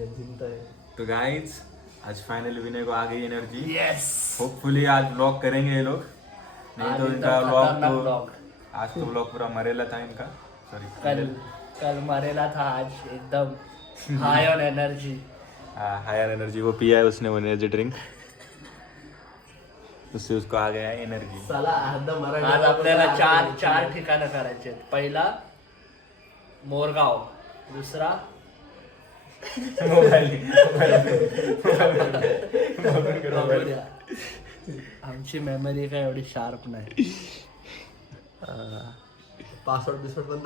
तो गाइस आज फाइनली विनय को आ गई एनर्जी। यस, होपफुली आज ब्लॉग करेंगे ये लोग, नहीं तो इनका ब्लॉग आज तो ब्लॉग पूरा मरेला था इनका। सॉरी कल मरेला था, आज एकदम high on energy. High on energy वो पिया है उसने, वो एनर्जी ड्रिंक, उससे उसको आ गया है एनर्जी। आज आपल्याला चार ठिकाणं करायचे आहेत. पहिला मोरगाव, दुसरा आमची मेमरी काय एवढी शार्प नाही. पासवर्ड पण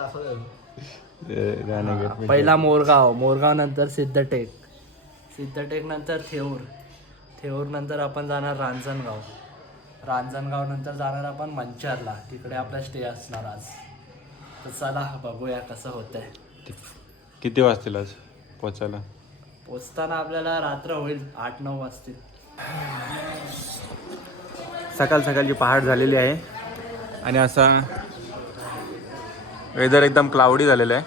गाणं पहिला मोरगाव नंतर सिद्धटेक नंतर थेऊर नंतर आपण जाणार रांजणगाव नंतर जाणार आपण मंचरला. तिकडे आपला स्टे असणार आज. तर चला बघूया कसं होतंय. किती वाजतील आज पोचायला? पोचताना आपल्याला रात्र होईल, 8-9 वाजतील. सकाळची पहाट झालेली आहे आणि असा वेदर एकदम क्लाउडी झालेला आहे.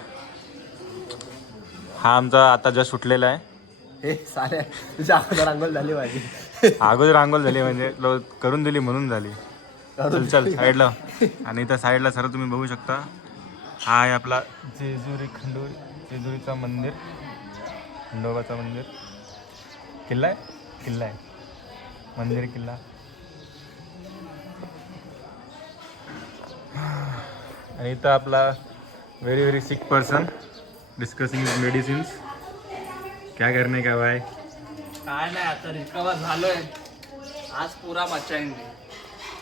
हा आमचा आता जस्ट सुटलेला आहे. हे साऱ्या तुझ्या अगोदर रांगोळ झाली माझी. अगोदर रांगोल झाली म्हणजे करून दिली म्हणून झाली. चल साईडला. आणि त्या साईडला सर तुम्ही बघू शकता, हा आहे आपला जेजुरीचा मंदिर, खंडोबाचा मंदिर. किल्ला आहे मंदिर किल्ला. आणि इथं आपला व्हेरी व्हेरी सिक पर्सन डिस्कसिंग हिज मेडिसिन्स. क्या करणे का भाई? काय नाही, आता रिकवर झालोय. आज पुरा मचाएंगे.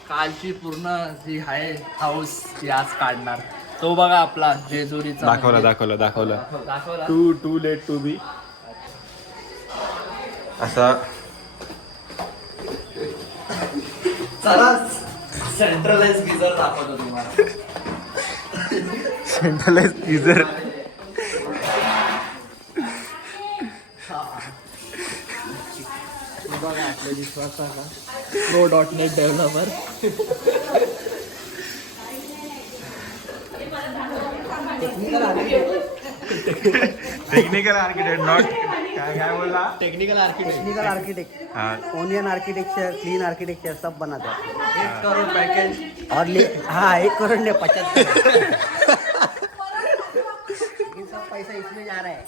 कालची पूर्ण जी आहे हाऊस ती आज काढणार. तो बघा आपला जेजुरीचा दाखवला. Too late to be. असा चला सेंट्रलाइज गिझर दाखवतो तुम्हाला. Centralise geyser. बघा आपल्या विश्वासाला pro.net developer. Technical architect not काय बोला. Technical architect onion architecture, clean architecture सब बनाते हैं. 1 करोड पॅकेज और 1 करोड़ ने 75 ये सब पैसा इसमें जा रहा है.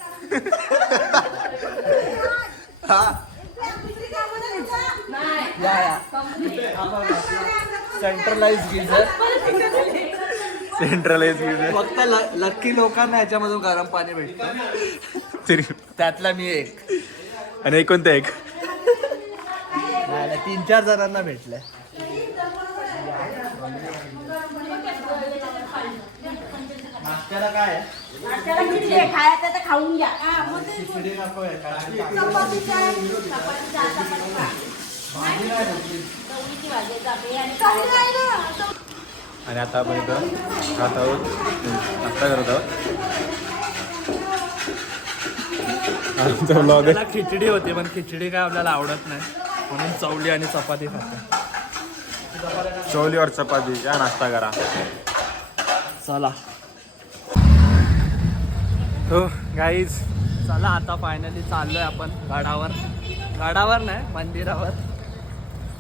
सेंट्रलाइज गिझर फक्त लक्की लोकांना याच्यामधून गरम पाणी भेटतं. त्यातला मी एक. आणि कोणतं एक? नाही 3-4 जणांना भेटलंय. नाश्त्याला काय आहे? नाश्त्याला खिचडी आहे, खायचं तर खाऊन घ्या. खिचडी नको आहे. चपातीची आहे, चपातीची आहे, चपाती खा. चवळीची भाजी आहे, चापे आणि काय. आणि आता आपण इथं खात आहोत, नाश्ता करत आहोत. आमचा व्लॉग आहे. आपल्याला खिचडी होती पण खिचडी काय आपल्याला आवडत नाही म्हणून चवली आणि चपाती खातो. चवली और चपाती या नाश्ता करा. चला हो गाईज, चला आता फायनली चाललोय आपण गडावर नाही मंदिरावर.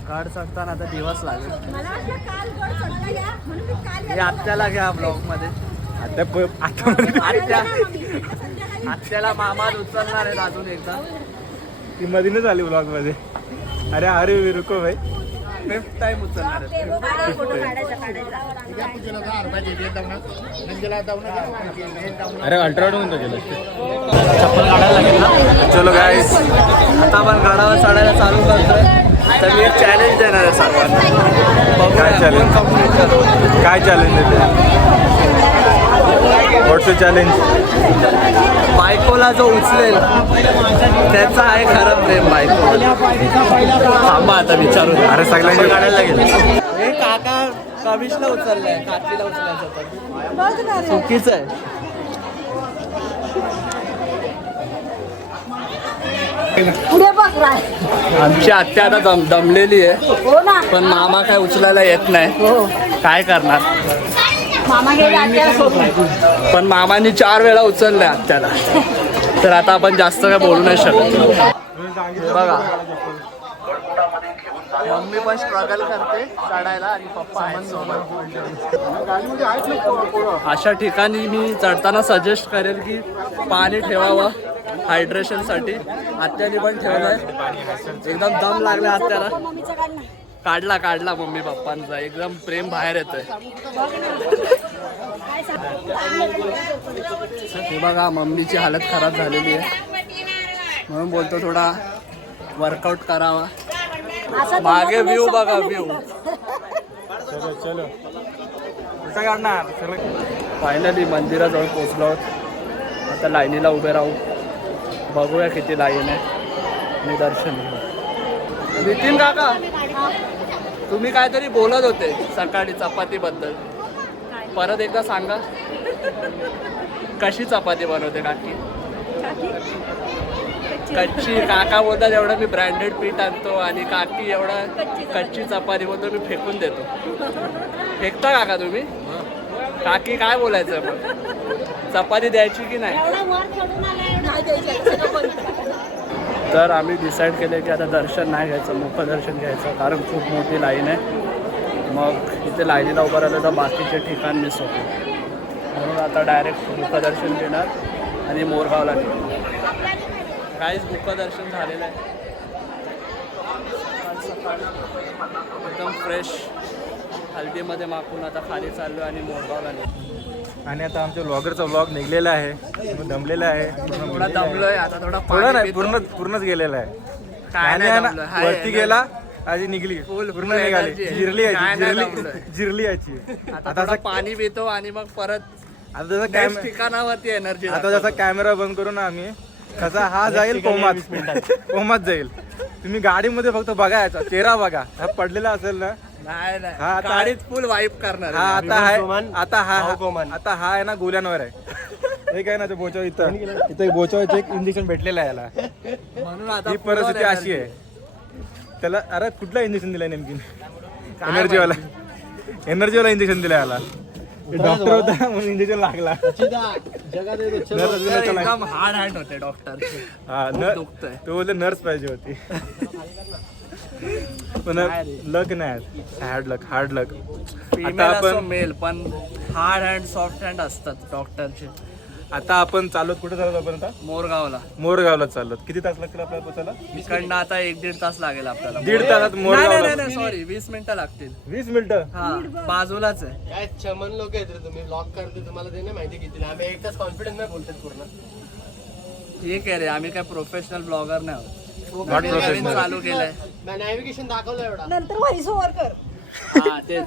गड चढताना आता दिवस लागेल. मला वाटलं काल गड चढता या, म्हणून मी काल हे आत्याला घ्या ब्लॉग मध्ये. आत्याला मामाला उचलणार आहेत अजून एकदा. ती मधीनच आली ब्लॉग मध्ये. अरे रुको भाई, 5th टाइम उचलणार आहेत. अरे अल्ट्रावाईड म्हणतो गेलं. चप्पल काढायला लागेल ना. चलो गाईज, आता आपण गडावर चढायला चालू करतोय. तर मी एक चॅलेंज देणार आहे सर्वांना. काय चॅलेंज? काय चॅलेंज देते? व्हॉट्स चॅलेंज? बायकोला जो उचलेल त्याचा आहे खरं प्रेम. बायको थांबा आता विचारू. अरे सगळ्यांनी काढायला लागेल. हे काका कविशला उचललंय, काकीला उचलायचं तर चुकीचं आहे. पुढे बघ राय. आमची आत्या आता दमलेली आहे. हो ना, पण मामा काय उचलायला येत नाही. काय करणार. मामा गेले आत्याला सोडून. पण मामाने 4 वेळा उचललंय आत्याला. तर आता आपण जास्त काय बोलू नाही शकत. बघा मम्मी पण स्ट्रगल करते चढायला आणि पप्पा आहेत सोबत. अशा ठिकाणी मी चढताना सजेस्ट करेल की पाणी ठेवावं हायड्रेशनसाठी. आत्याने पण ठेवलंय, एकदम दम लागला आत्याला. काढला मम्मी पप्पांचा, एकदम प्रेम बाहेर येतोय. हे बघा मम्मीची हालत खराब झालेली आहे, म्हणून बोलतो थोडा वर्कआउट करावा. मागे व्ह्यू बघा, व्ह्यू. चलो कुठं काढणार. फायनली मंदिराजवळ पोहोचलो आहोत. आता लाईनीला उभे राहू, बघूया किती लाईन आहे आणि दर्शन घेऊ. नितीन काका, तुम्ही काहीतरी बोलत होते सकाळी चपातीबद्दल, परत एकदा सांगा. कशी चपाती बनवते काकी? कच्ची. काका बोलतात एवढं मी ब्रँडेड पीठ आणतो आणि काकी एवढा कच्ची चपाती बोलतो मी फेकून देतो. फेकता काका तुम्ही? काकी काय बोलायचं मग, चपाती द्यायची की नाही? तर आम्ही डिसाईड केलं की आता दर्शन नाही घ्यायचं, मुखदर्शन घ्यायचं, कारण खूप मोठी लाईन आहे. मग इथे लाईनीला उभं राहिलं तर बाकीचे ठिकाण मिस होते, म्हणून आता डायरेक्ट मुखदर्शन घेणार आणि मोरगावला नेऊ. काहीच मुखदर्शन झालेलं आहे, एकदम फ्रेश. हल्दीमध्ये माखून आता खाली चाललो आणि मोरगावला नेऊ. आणि आता आमच्या व्लॉगरचा व्लॉग निघलेला आहे, दमलेला आहे. थोडा दमलोय आता, थोडा थोडा नाही, पूर्णच गेलेला आहे. काय नाही आणि दमलोय, हाय वरती गेला आधी निघली, Full पूर्ण निघाली, energy आहे. जिरली काय नाही याची, दमलोय. जिरली याची. आता आता थोडं पाणी पितो आणि मग परत आता जसा नेक्स्ट ठिकाणावरती एनर्जी. आता जसा कॅमेरा बंद करू ना आम्ही, कसा हा जाईल कोमात जाईल. तुम्ही गाडीमध्ये फक्त बघायचा चेहरा बघा, हा पडलेला असेल ना. नाही हा, आता- गाडीत फुल वाईप करणार हा आहे. आता हा आहे ना गोल्यांवर आहे. एक आहे ना ते बोचाव इथं बोचावचं एक इंजेक्शन भेटलेलं आहे याला. म्हणून आता ही full परिस्थिती on अशी energy. आहे. त्याला अरे कुठला इंजेक्शन दिलाय नेमकी? एनर्जीवाला इंजेक्शन दिलाय याला. डॉक्टर होता म्हणून इंजेक्शन लागला. तर एकदम हार्ड हँड होते डॉक्टर. हा, दुखतंय. तो बोलले नर्स पाहिजे होती. पण लक नाही, हार्ड लक. फिमेल असो मेल, पण हार्ड हँड सॉफ्ट हँड असतात डॉक्टरचे. आता आपण चाललो, कुठे चाललो आपण आता? मोरगावला चाललो. किती तास लागतील आपल्याला पोचायला? इकडनं आता 1-1.5 तास लागेल आपल्याला. 1.5 तासात मोरगावला? नाही सॉरी, 20 मिनिटं लागतील. 20 मिनिटं? हा, बाजूलाच आहे. काय चमन लोक आहेत रे तुम्ही, ब्लॉग करते, तुम्हाला ते नाही माहिती किती. आम्ही एक तास कॉन्फिडन्स नाही बोलतात पूर्ण. ठीक आहे रे, आम्ही काय प्रोफेशनल ब्लॉगर नाही आहोत. Not professional. चालू केलंय. नॅव्हिगेशन दाखवलं एवढा. नंतर व्हॉइस ओव्हर कर. हा तेच.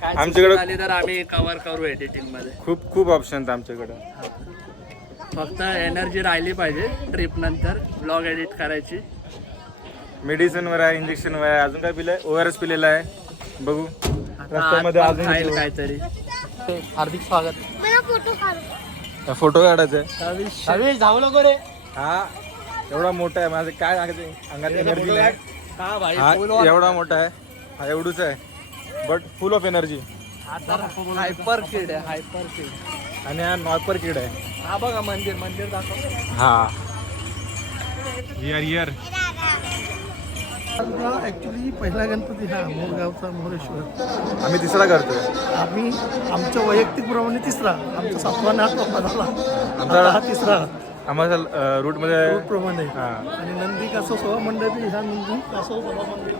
काय आमच्याकडे- चुकी झाली तर आम्ही कव्हर करू एडिटिंग मध्ये. खूप ऑप्शन आहेत आमच्याकडे. फक्त एनर्जी राहिली पाहिजे ट्रिप नंतर ब्लॉग एडिट करायची. मेडिसिन वर आहे, इंजेक्शन वर आहे, अजून काय पिलंय? ORS पिलेला आहे. बघू आता रस्त्यामध्ये आत अजून खाईल किती- काहीतरी. हार्दिक स्वागत. फोटो काढायचा रवी जाऊ नको रे. हा एवढा मोठा आहे, माझं काय अंगात एनर्जी नाही. का भाई हा full एवढा मोठा आहे, हा एवढूच आहे, बट फुल ऑफ एनर्जी. आता हायपर किड आहे, हायपर किड. आणि हा नॉर्पर किड आहे. हा बघा मंदिर दाखव. हा इयर ॲक्च्युली पहिला गणपती हा मोरगावचा मोरेश्वर. आम्ही तिसरा करतोय. आम्ही आमच्या वैयक्तिक प्रमाणे तिसरा, आमचा 7वा नाटक झाला, आमचा- आता हा तिसरा आम्हाला रूट मध्ये प्रमाणे. हा. आणि नंदी कासव सभा मंडळी, ह्या नंदी कासव सभा मंडळी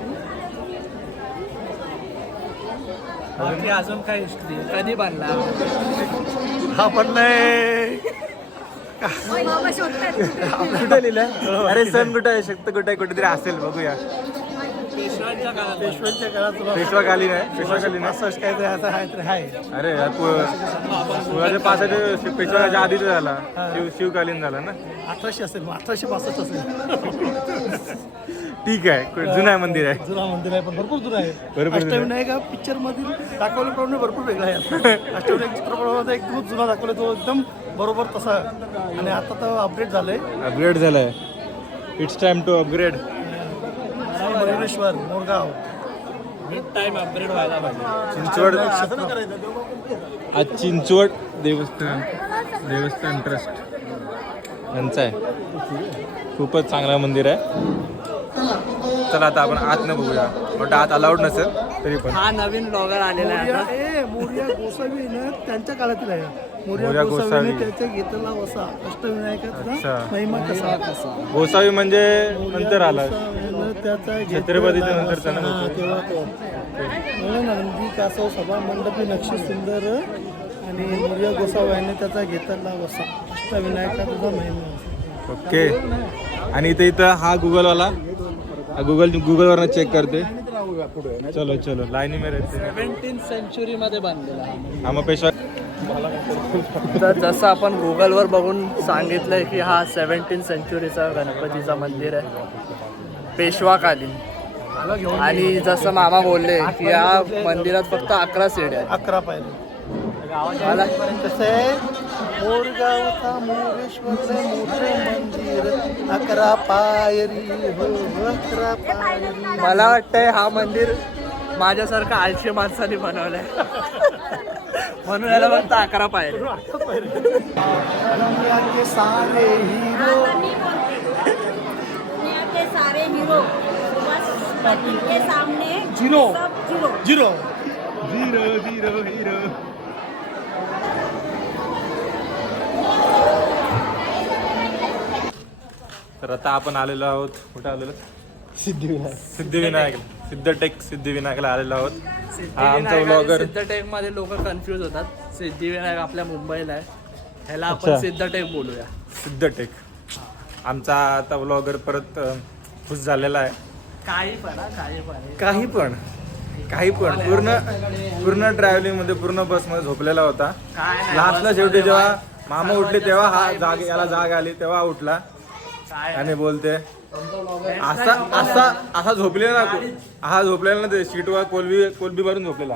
बाकी अजून काय हिस्ट्री? कधी बांधला? हा बनलाय. मामा शोधतात. कुठे लिहिलंय? अरे सण कुठे आहे, शक्त कुठे आहे, कुठेतरी असेल, बघूया. पेशव्यांच्या काळात. पेशव्यांच्या काळात पेशवाकालीन आहे, पेशवाकालीन आहे. 65 काय ते असं आहे तर आहे. अरे 1665 पेशवाच्या आधीच झाला, शिवकालीन झाला ना. 1800 असेल, 1865 असेल. ठीक आहे, जुना मंदिर आहे. जुना मंदिर आहे, पण भरपूर जुना आहे. भरपूर जुनं आहे. अष्टविनायक हा पिक्चर मधील दाखवल्याप्रमाणे भरपूर वेगळा आहे. अष्टविनायक चित्रपटामध्ये एकदम जुना दाखवला, तो एकदम बरोबर तसा. आणि आता तर अपडेट झालंय. अपग्रेड झालाय. It's time to upgrade. Moreshwar Morgaon with time upgrade व्हायला पाहिजे. चिंचवड आज चिंचवड देवस्थान ट्रस्ट. यांचं आहे. खूपच चांगलं मंदिर आहे. चला आता आपण आत न बघूया. वाटतं आत अलाउड नसेल तरी पण. हा नवीन ब्लॉगर आलेला आहे आता. मोरया गोसावी ना त्यांच्या काळातील आहे. मोरया मोरया गोसावी. गोसावीने त्याच्या घेतला वसा अष्टविनायकाचा अच्छा. महिमा कसा गोसावी म्हणजे नंतर आला. गोसावीनं त्याचा छत्रपतीच्या नंतर त्यानं हा, गोसावी. तेव्हा तो. म्हणून नंदी कासव सभा मंडपी नक्षी सुंदर आणि मोरया गोसाव्याने त्याचा घेतला वसा अष्टविनायका तुझा महिमा. ओके. आणि इथं हा गुगलवाला गुगलवरनं चेक करते. चलो चलो लाईनी में रहते. 17th सेंचुरी मध्ये बांधलेला हा. आम्हा पेशवा. तर जसं आपण गुगलवर बघून सांगितलंय की हा 17th सेंचुरीचा गणपतीचा मंदिर आहे, पेशवाकालीन. आणि जसं मामा बोलले की या मंदिरात फक्त 11 सीड्या आहेत. 11 पाहिजे मला कसं आहे मोरगावचा मोरेश्वरचं मोठं मंदिर 11 पायरी हो 11 पायरी. मला वाटतंय हा मंदिर माझ्यासारखं आळशी माणसाने बनवलंय म्हणून याला फक्त 11 पायऱ्या. दुनिया के सारे हीरो दुनिया के सारे हीरो पति के सामने जीरो. सब zero. Zero hero hero hero. तर आता आपण आलेलो आहोत. कुठे आलेलो? सिद्धिविनायक. सिद्धिविनायकला आलेलो आहोत. हा आमचा ब्लॉगर. सिद्धटेक मध्ये लोक कन्फ्युज होतात. सिद्धिविनायक आपल्या मुंबईला आहे, ह्याला अच्छा. आपण सिद्धटेक बोलूया. सिद्धटेक. आमचा आता ब्लॉगर परत खुश झालेला आहे. काही पण काही पण पूर्ण ट्रॅव्हलिंग मध्ये पूर्ण बस मध्ये झोपलेला होता. काय नाही, लास्टला शेवटी जेव्हा मामा उठले तेव्हा याला जाग आली तेव्हा उठला काय आणि बोलते असा झोपलेला ना ते सीटवर कोलबी भरून झोपलेला.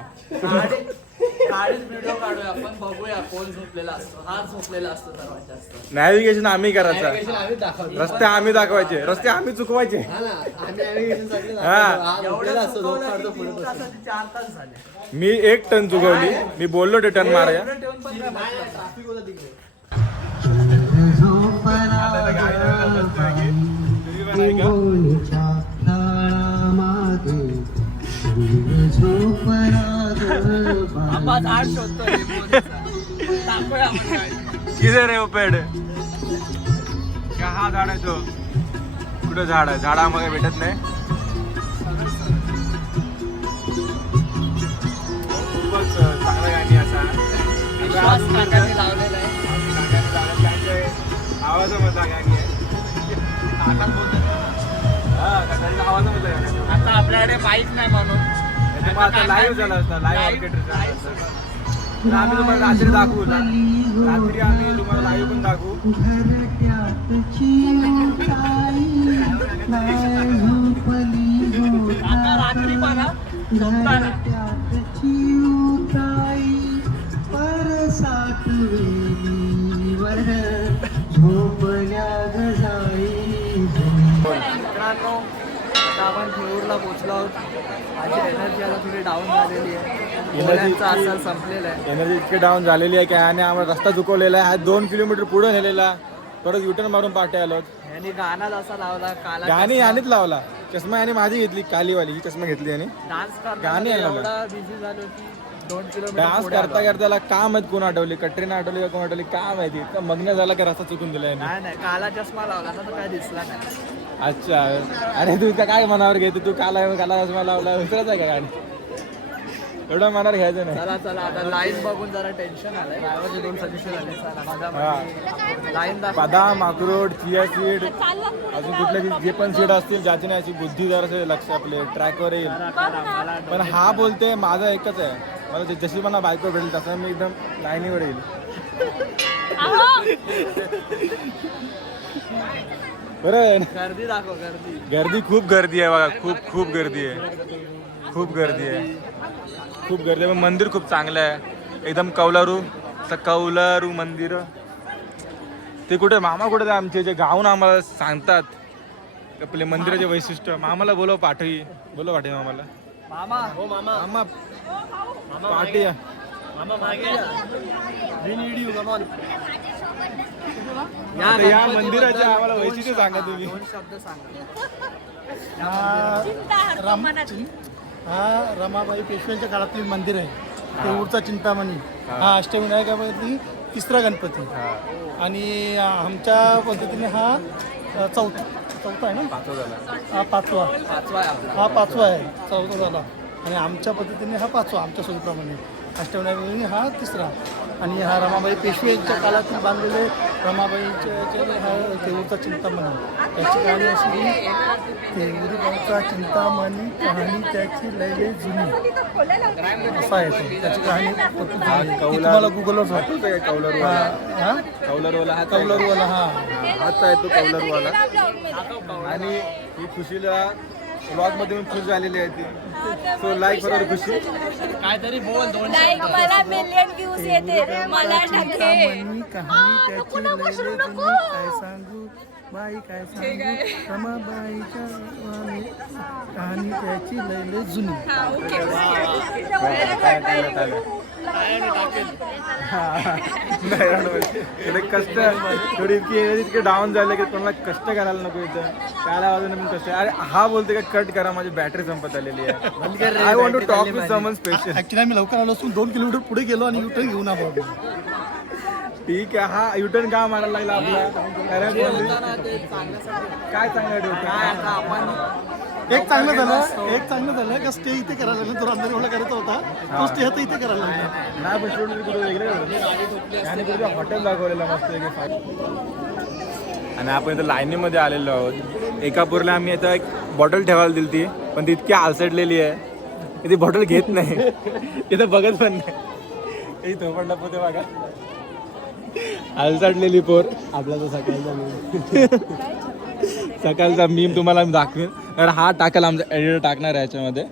काळीच व्हिडिओ काढूया आपण, बघूया कोण झोपलेला असतो. हा झोपलेला असतो सर्वात जास्त. नॅव्हिगेशन आम्ही करायचा. आम्ही दाखवतो. रस्ते आम्ही दाखवायचे. रस्ते आम्ही चुकवायचे. हा ना, आम्ही navigation साठी दाखवतो. हा. हा, झोपलेला असतो, झोप काढतो पुढे बसून. 4 तास झाले. मी 1 टन चुकवली. मी बोललो ते टन माराया. ठेवून पण काय नाही, traffic होतं तिकडे. आवाज आठ शोधतोय टाकूया आपण काय. किधर आहे पेड? हा झाड आहे तो. कुठं झाड आहे? झाड आम्हाला भेटत नाही. खूपच चांगला गाणी असा. विश्वास काकांनी लावलेला आहे. आवाजामधला गाणी आहे. आवाजामधला गाणी. आता आपल्याकडे माईक नाही म्हणून आता लाईव्ह झाला असता. लाईव्ह ऑर्केस्ट्रा आम्ही तुम्हाला रात्री दाखवू ना. रात्री आम्ही तुम्हाला लाईव्ह पण दाखवू. आता रात्री बघा झोपताना. मित्रांनो आता आपण थेऊरला पोहोचलो आहोत. माझी एनर्जी आता थोडी डाऊन झालेली आहे. डोळ्यांचा असर संपलेला आहे. एनर्जी इतकी डाऊन झालेली आहे की आणि आम्हाला रस्ता चुकवलेला आहे. 2 किलोमीटर पुढे नेलेला. परत युटर्न मारून पाठी आलो. यांनी गाणं असा लावला काला गाणी यानेच लावला. चष्मा याने माझी घेतली कालीवाली. ही चष्मा घेतली याने. डान्स गाणी आहे करताना एवढा बिझी झालो की 2 किलोमीटर डान्स पुढे करता आलो. करता त्याला का माहित कोण आठवली. कटरीना आठवली का कोण आठवली काय माहिती. इतका मग्न झाला का रस्ता चुकून दिला याने. नाही काला चष्मा लावला ना तर काय दिसला नाही. अच्छा. अरे तू इतका काय मनावर घेतो. तू काला चष्मा लावला. दुसराच आहे का गाडी. एवढं मनावर घ्यायचं नाही. चला आता लाईन बघून जरा टेन्शन आलंय. ड्रायव्हरचे 2 सजेशन आले. चला लाईन दाखव. बदाम अक्रोड चिया सीड अजून कुठले जे पण सीड असतील ज्याची नाही अशी बुद्धी जरा लक्ष आपले ट्रॅकवर येईल. पण हा बोलते माझं एकच आहे. मला जशी मला बायको भेटेल तसं मी एकदम लाईनीवर येईल. बरं. गर्दी दाखव गर्दी. खूप गर्दी आहे बघा. खूप गर्दी आहे. खूप गर्दी आहे. पण मंदिर खूप चांगलं आहे. एकदम कौलारू मंदिर. ते कुठे मामा कुठे आमचे जे गावून आम्हाला सांगतात आपले मंदिराचे वैशिष्ट्य. मामाला बोलव पाठी मामाला. मामा हो मामा, मामा पाठी या. मामा मागे या. Green video, come on. आता या मंदिराचे आम्हाला वैशिष्ट्य सांगा तुम्ही. हा रमाबाई पेशव्यांच्या काळातील मंदिर आहे. देऊरचा चिंतामणी हा अष्टविनायकापैकी तिसरा गणपती आणि आमच्या पद्धतीने हा चौथा आहे ना, हा पाचवा आहे, चौथा झाला आणि आमच्या पद्धतीने हा पाचवा, आमच्या सोयीप्रमाणे. अष्टविनायक हा तिसरा आणि हा रमाबाई पेशवे यांच्या काळातील बांधलेले रमाबाईच्या हा देऊरचा चिंतामणी. त्याची कहाणी अशी की देऊरचा चिंतामणी कहाणी त्याची लय जुनी असा आहे तो. त्याची कहाणी तुम्हाला गुगलवर कौलरवाला हाच आहे तो कौलरवाला. आणि ही खुशीला ब्लॉग मध्ये खुश झालेली आहे ती. सो लाईक फॉर खुशी. काहीतरी बोल दोन लाईक मला मिलियन व्ह्यूज येते मला टाके. कहाणी त्याची लय जुनी काय सांगू बाई काय सांगू रमाबाईच्या कहाणी त्याची लय जुनी. कष्ट थोडी इतके डाऊन झाले की कोणाला कष्ट करायला नको इथं. त्याला वाजून कष्ट. अरे हा बोलते का कट करा माझी बॅटरी संपत आलेली आहे. I want to talk with someone special. Actually आम्ही लवकर आलो असून 2 किलोमीटर पुढे गेलो आणि युटर्न घेऊन आलो. ठीक आहे. हा युटर्न का मारायला लागला आपला? काय सांगायचं? एक चांगलं झालं का स्टे इथे करायला लागला. तो रांजणगावला करत होता तो स्टे आता इथे करायला लागला. नाही पण स्टुडंट कुठे वेगळे आणि कुठे हॉटेल दाखवलेलं मस्त. आणि आपण इथं लाईनीमध्ये आलेलो आहोत. एकापूरला आम्ही आता एक बॉटल ठेवायला दिली ती, पण ती इतकी आलसडलेली आहे की ती बॉटल घेत नाही. इथं बघत पण नाही. थोपडला पोते बघा आलसडलेली पोर. आपला तो सकाळचा मीम तुम्हाला दाखवेन. तर हा टाकाल आमचा एडिटर टाकणार आहे याच्यामध्ये.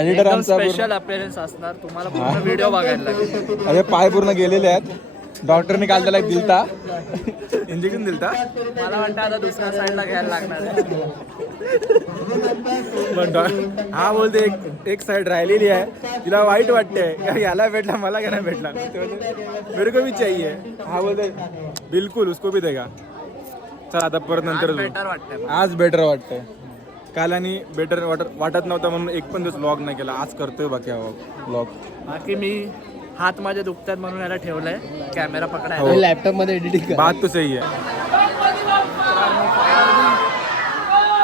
एडिटर आमचा स्पेशल अपीअरन्स असणार. तुम्हाला पूर्ण व्हिडिओ बघायला लागेल. अरे पाय पूर्ण गेलेले आहेत. डॉक्टरने काल त्याला एक दिलता, इंजेक्शन दिलता. मला वाटतं आता दुसऱ्या साईडला घ्यायला लागणार आहे. पण हा बोलते एक साईड राहिलेली आहे. तिला वाईट वाटते याला भेटला मला काय नाही भेटला. मेरे को भी चाहिए. हा बोलते बिलकुल उसको भी देगा. चल आता परत नंतर बेटर वाटतंय. आज बेटर वाटतंय. काल आणि बेटर वाटत नव्हता म्हणून एक पण दिवस व्लॉग नाही केला. आज करतोय बाकी व्लॉग. बाकी मी हात माझे दुखतात म्हणून याला ठेवलंय कॅमेरा हो. पकडायला. लॅपटॉप मध्ये एडिटिंग बात तो सही आहे.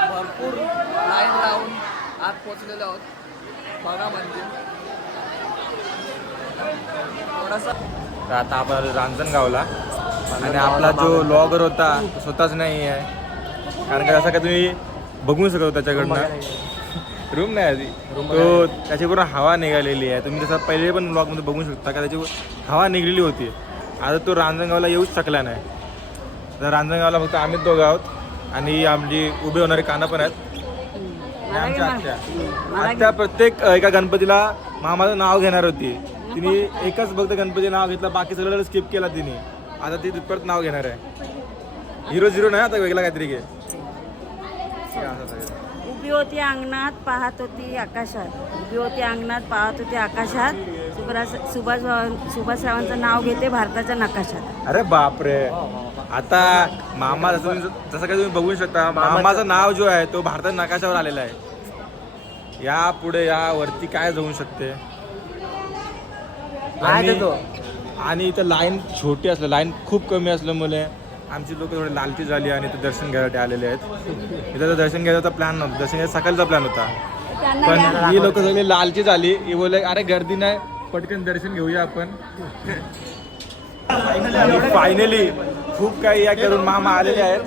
भरपूर लाईन लावून आत पोचलेलो आहोत. बघा म्हणजे थोडासा. तर आता आपण रांजणगावला आणि आपला जो लॉगर होता तो स्वतःच नाही आहे. कारण का जसं का तुम्ही बघू शकता त्याच्याकडनं रूम नाही आधी तो त्याची पूर्ण हवा निघालेली आहे. तुम्ही जसं पहिले पण ब्लॉगमध्ये बघू शकता का त्याची हवा निघलेली होती. आता तो रांजणगावला येऊच शकला नाही. तर रांजणगावला फक्त आम्हीच दोघं आहोत आणि आमची उभे होणारे कानं पण आहेत आणि आमच्या आत्या प्रत्येक एका गणपतीला मामाचं नाव घेणार होती. तिने एकच फक्त गणपतीचं नाव घेतलं, बाकी सगळं स्किप केला तिने. आता ती परत नाव घेणार आहे. 0-0 नाही आता वेगळा काहीतरी घे. उभी होती अंगणात पाहत होती आकाशात. उभी होती अंगणात पाहत होती आकाशात. सुभाषरावांचं नाव घेते भारताच्या नकाशात. अरे बापरे. आता मामा जसं काय तुम्ही बघू शकता मामाचं नाव जो आहे तो भारतात नकाशावर आलेला आहे. या पुढे या वरती काय जाऊ शकते. आणि इथं लाईन छोटी असलं, लाईन खूप कमी असल्यामुळे आमची लोक थोडी लालची झाली आणि ते दर्शन घ्यायसाठी आलेले आहेत. इथं दर्शन घ्यायचा प्लॅन नव्हता. दर्शन घ्यायचा सकाळचा प्लॅन होता, पण ही लोक सगळी लालची झाली. ही बोलले अरे गर्दी नाही, पटकन दर्शन घेऊया आपण. आणि फायनली खूप काही या करून मामा आलेले आहेत.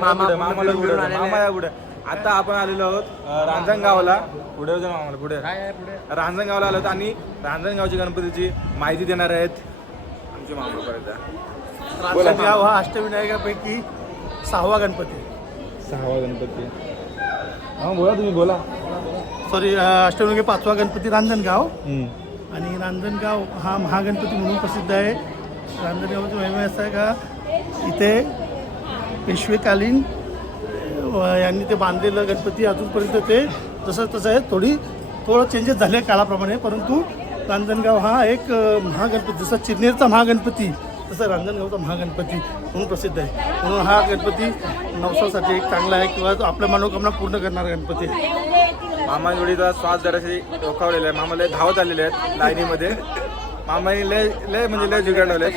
मामा पुढे. आता आपण आलेलो आहोत रांजणगावला. पुढे जाऊ मामाला. पुढे रांजणगावला आलो आणि रांजणगावची गणपतीची माहिती देणार आहेत आमचे मामा. रांजणगाव हा अष्टविनायकापैकी 6वा गणपती. 6वा गणपती. हा बोला तुम्ही बोला. सॉरी, अष्टविनायक 5वा गणपती रांजणगाव. आणि रांजणगाव हा महागणपती म्हणून प्रसिद्ध आहे. रांजणगावची महिमा असा आहे का इथे पेशवेकालीन यांनी ते बांधलेलं गणपती अजूनपर्यंत ते जसं तसं आहे. थोडं चेंजेस झाले काळाप्रमाणे, परंतु रांजणगाव हा एक महागणपती, जसं चिरनेरचा महागणपती तसं रांजणगावचा महागणपती म्हणून प्रसिद्ध आहे. म्हणून हा गणपती नवसासाठी एक चांगला आहे किंवा आपल्या मनोकामना पूर्ण करणारा गणपती आहे. मामा जोडीचा श्वास जराशी डोकावलेला आहे. मामा लय धावत आलेले आहेत लाईनीमध्ये. मामाने लय लय म्हणजे लय जुगाड लावले,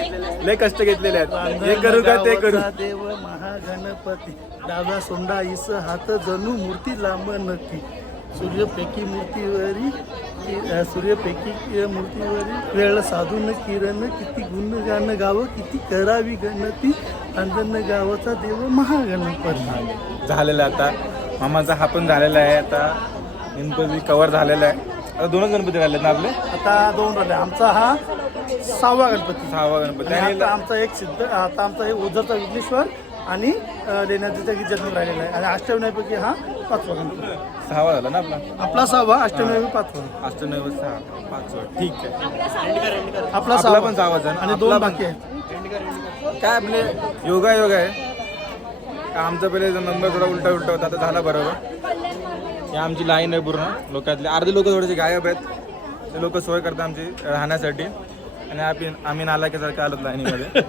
लय कष्ट घेतलेले आहेत. हे करू का ते करू. रांजणगावचा देव महागणपती डाव्या सोंडा इस हात जणू मूर्ती लांब नक्की सूर्यपैकी मूर्तीवरी वेळ साधून किरण किती गुणगान गावं किती करावी गणती रांजणगावचा देव महागणपती. झालेलं आहे आता. मामाचा हा पण झालेला आहे. आता गणपती कव्हर झालेला आहे. आता 2च गणपती राहिले ना आपले. आता 2 राहिले. आमचा हा 6वा गणपती. 6वा गणपती. आणि आणि आता आमचा एक सिद्ध आता आमचा एक ओझरचा विघ्नेश्वर आणि लेण्याचा जन्म राहिलेला आहे. आणि अष्टविनायपैकी हा 5वा गणपती. 6वा झाला ना आपला. आपला 6वा, अष्टविनायक 5वा. अष्टनव्वद 6 5 ठीक आहे. आपला आपला 6वा पण 6वाच आहे ना. आणि आपला 2 पण- बाकी आहेत. काय आपले योगा आहे. आमचा पहिले नंबर थोडा उलटा होता, आता झाला बरोबर. ही आमची लाईन आहे पूर्ण. लोकातले अर्धे लोक थोडेसे गायब आहेत. ते लोक सोय करतात आमची राहण्यासाठी. आणि आम्ही नालायकासारखं आलो लाईनीमध्ये.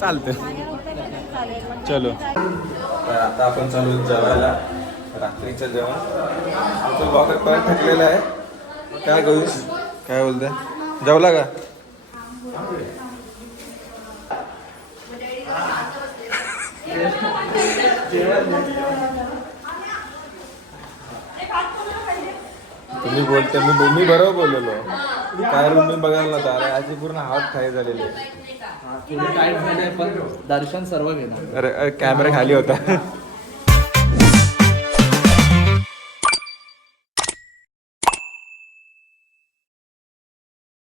चालतं. चलो तर आता आपण चालू जेवायला. रात्रीचं जेवण आमचं बॉकर परत थकलेलं आहे. काय करू, काय बोलतंय, जेवला का? तुम्ही बोलते मी बरोबर बोललेलो. काय रूम मी बघायला नव्हता. अरे आजी पूर्ण हात खाली झालेली आहे. थोडे टाईट झाले पण दर्शन सर्व घेणार. अरे कॅमेरा खाली होता.